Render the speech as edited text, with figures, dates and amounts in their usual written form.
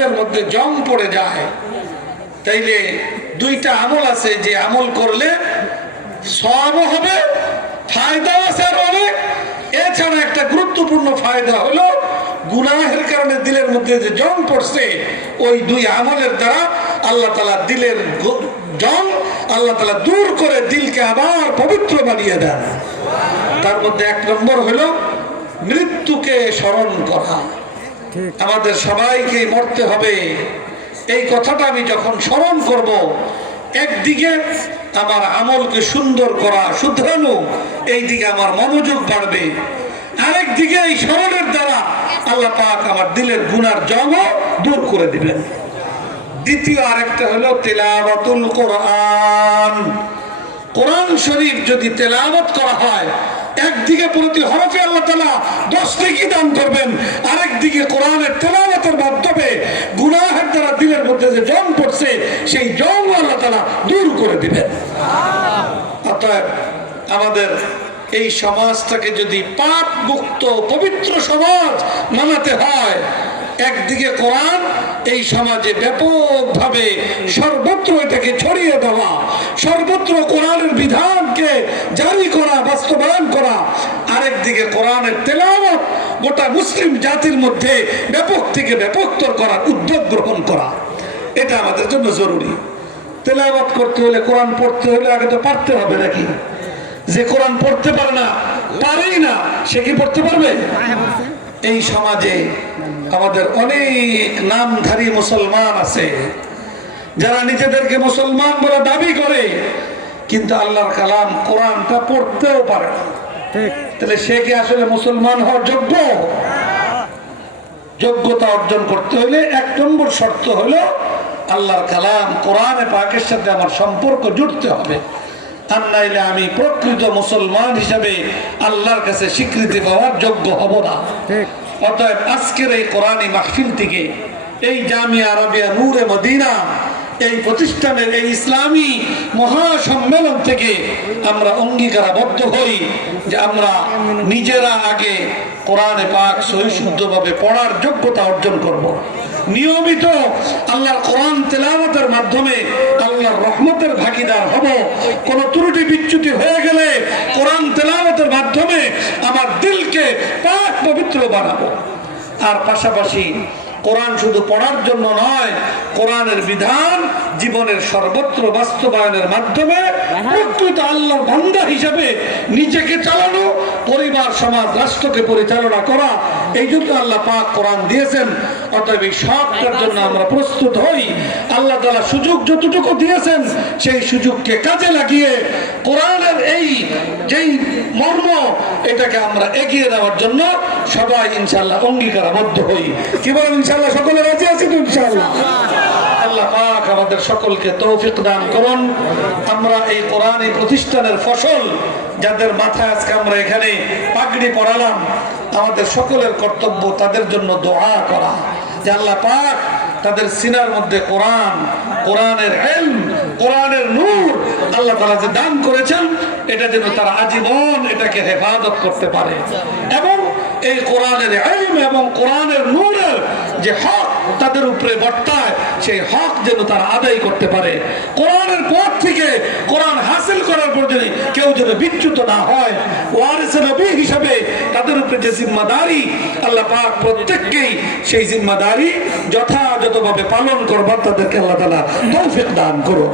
দিলের মধ্যে জং পড়ে যায়, তাইলে দুইটা আমল আছে যে আমল করলে সওয়াবও হবে, ফায়দাও আছে আর অনেক। এছাড়া একটা গুরুত্বপূর্ণ ফায়দা হলো গুনাহের কারণে দিলের মধ্যে যে জং পড়ছে, ওই দুই আমলের দ্বারা আল্লাহ তাআলা দিলের জং আল্লাহ তাআলা দূর করে দিলকে আবার পবিত্র বানিয়ে দেন। তার মধ্যে এক নম্বর হলো মৃত্যুকে স্মরণ করা। আমাদের সবাইকে মরতে হবে, এই কথাটা আমি যখন স্মরণ করব, একদিকে আমার আমলকে সুন্দর করা, শুধরানো, এই দিকে আমার মনোযোগ বাড়বে, আরেক দিকে এই স্মরণের দ্বারা আল্লাহ পাক আমার দিলের গুনার জংও দূর করে দিবেন। দ্বিতীয় আরেকটা হলো তিলাওয়াতুল কোরআন। কোরআন শরীফ যদি তেলাওয়াত করা হয়, একদিকে প্রতি হরফে আল্লাহ তাআলা 10 নেকি দান করবেন, আরেক দিকে কোরআনের তেলাওয়াতের মাধ্যমে গুনাহের দ্বারা দিলের মধ্যে যে জং পড়ছে, সেই জং আল্লাহ তাআলা দূর করে দিবেন। অতএব আমাদের এই সমাজটাকে যদি পাপ মুক্ত পবিত্র সমাজ বানাতে হয়, একদিকে কোরআন এই সমাজে ব্যাপকভাবে সর্বত্র এটাকে ছড়িয়ে দেওয়া, সর্বত্র কোরআনের বিধানকে জারি করা, বাস্তবায়ন করা, আরেকদিকে কোরআনের তেলাওয়াত গোটা মুসলিম জাতির মধ্যে ব্যাপক থেকে ব্যাপকতর করার উদ্যোগ গ্রহণ করা, এটা আমাদের জন্য জরুরি। তেলাওয়াত করতে হলে, কোরআন পড়তে হলে আগে তো পারতে হবে নাকি? যে কোরআন পড়তে পারে না, পারেই না, সে কি পড়তে পারবে? এই সমাজে আমাদের অনেক নামধারী মুসলমান আছে যারা নিজেদেরকে মুসলমান বলে দাবি করে, কিন্তু আল্লাহর কালাম কোরআনটা পড়তেও পারে না। তাহলে সে কি আসলে মুসলমান হওয়ার যোগ্য? যোগ্যতা অর্জন করতে হলে এক নম্বর শর্ত হলো আল্লাহর কালাম কোরআনে পাকের সাথে আমার সম্পর্ক জুড়তে হবে, আর নাইলে আমি প্রকৃত মুসলমান হিসাবে আল্লাহর কাছে স্বীকৃতি পাওয়ার যোগ্য হব না। অতএব আজকের এই কোরআনী মাহফিল থেকে, এই জামিয়া আরবিয়া নূরে মদিনা, এই প্রতিষ্ঠানের এই ইসলামী মহাসম্মেলন থেকে আমরা অঙ্গীকারাবদ্ধ হই যে আমরা নিজেরা আগে কোরআনে পাক সহিশুদ্ধভাবে পড়ার যোগ্যতা অর্জন করব। নিয়মিত আল্লাহর কোরআন তেলাওয়াতের মাধ্যমে আল্লাহর রহমতের ভাগীদার হব। কোন ত্রুটি বিচ্যুতি হয়ে গেলে কোরআন তেলাওয়াতের মাধ্যমে আমার দিলকে পাক পবিত্র বানাবো। আর পাশাপাশি কোরআন শুধু পড়ার জন্য নয়, কোরআনের বিধান জীবনের সর্বত্র বাস্তবায়নের মাধ্যমে প্রকৃত আল্লাহর বান্দা হিসাবে নিজেকে চালানো, পরিবার, সমাজ, রাষ্ট্রকে পরিচালনা করা, এই জন্য আল্লাহ পাক কোরআন দিয়েছেন। অতএব এই সবটার জন্য আমরা প্রস্তুত হই। আল্লাহ তাআলা সুযোগ যতটুকু দিয়েছেন, সেই সুযোগকে কাজে লাগিয়ে কোরআনের এই যেই মর্ম, এটাকে আমরা এগিয়ে দেওয়ার জন্য সবাই ইনশাআল্লাহ অঙ্গীকারাবদ্ধ হই। কি বলেন ইনশাআল্লাহ? সকলে রাজি আছি তো ইনশাআল্লাহ? আল্লাহ পাক আমাদের সকলকে তৌফিক দান করুন। আমরা এই কোরআনী প্রতিষ্ঠানের ফসল, যাদের মাথায় আজকে আমরা এখানে পাগড়ি পরালাম, আমাদের সকলের কর্তব্য তাদের জন্য দোয়া করা, যে আল্লাহ পাক তাদের সিনার মধ্যে কোরআন, কোরআনের ইলম, কোরআনের নূর আল্লাহ তাআলা যে দান করেছেন, এটা যেন তারা আজীবন এটাকে হেফাজত করতে পারে, এবং এই কোরআনের ইলম এবং কোরআনের নূরের যে হক তাদের উপরে বর্তায়, সেই হক যেন তারা আদায় করতে পারে। কোরআনের পথ থেকে কোরআন হাসিল করার পর যদি কেউ যেন বিচ্যুত না হয়, ওয়ারিসে নবী হিসাবে তাদের উপরে যে জিম্মাদারি, আল্লাহ পাক প্রত্যেককেই সেই জিম্মাদারি যথাযথভাবে পালন করবার তাদেরকে আল্লাহ তাআলা তৌফিক দান করুন।